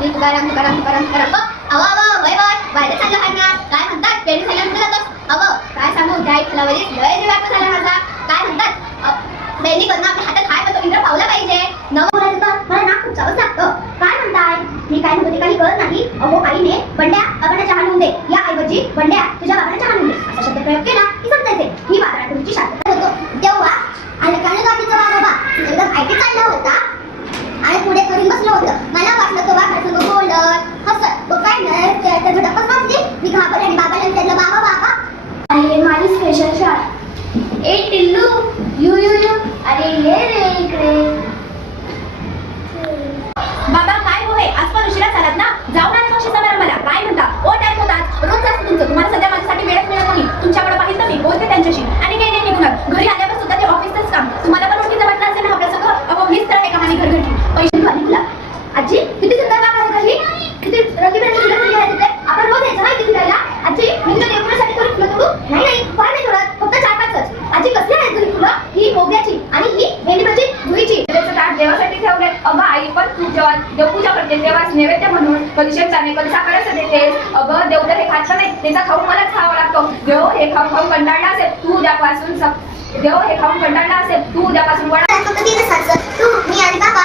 माऊली तुकाराम तुकाराम तुकाराम तुकाराम. अव अव वय वय बाहेर चाललं खाण्यात काय म्हणतात पेढी खायला जातोस. अव काय सांगू त्या फुलावरी लय जीव व्याप झाला माझा. काय म्हणतात दैनिक अन्न आपल्या हातात हाय पण तो इंद्र पावला पाहिजे. नवमुलाचं तर मला नाक खूप चावच लागतं. काय म्हणताय मी काय म्हणते काही कळत नाही. अहो आईने बंड्या बाबांना चहा आणून दे या ऐवजी बंड्या तुझ्या बाबांना चहा आणून दे असा शब्द प्रयोग केला की समजायचे ही बाजारापूर्वीची शास्त्र होतो. तेव्हा अलकाने बाकीचा बाबा एकदम आयटी चालला होता आणि पुढे करून बसलं होतं. मला वाटलं तो बाबा संग बोलत हसत तो काय नाही त्या झटकच वाजली. मी घाबरले आणि बाबाला विचारलं बाबा बाबा अरे माझी स्पेशल शाळा. ए टिल्लू यू यू यू अरे ये रे इकडे. बाबा काय होय आज पण उशिरा चालत ना. जाऊन आणि मग समारंभाला काय म्हणता ओ टाइम होतात रोज असतं तुमचं. तुम्हाला सध्या माझ्यासाठी वेळच मिळत नाही. तुमच्याकडे पाहिलं मी बोलते त्यांच्याशी आणि काही नाही निघून घरी आल्यावर सुद्धा ते ऑफिसच काम. तुम्हाला पण ओळखीचं वाटलं असेल ना आपल्या सगळं. अहो हीच तर आहे कमानी घरघरची. पैसे खाली तुला आजी किती सुंदर बाग आहे घरी. किती रंगीबेरंगी फुलं फुलली आहेत तिथे. आपण रोज यायचं नाही किती जायला. आजी मी तुला देवपुरासाठी थोडी फुलं तोडू. नाही नाही फार नाही तोडत फक्त 4-5च. आजी कसली आहेत घरी फुलं. ही मोगऱ्याची आणि ही भेंडीची जुईची. त्याचं ताट देवासाठी ठेवले. अगं आई पण तू जेव्हा देवपूजा करते तेव्हा नैवेद्य म्हणून कधी शेंगदाणे कधी साखर असं देतेस. अगं देव तर हे खात का नाही. त्याचा खाऊ मलाच खावा लागतो. देव हे खाऊ खाऊ कंटाळला असेल तू उद्यापासून देव हे खाऊन कंटाळला असेल तू उद्यापासून तू मी आणि बाबा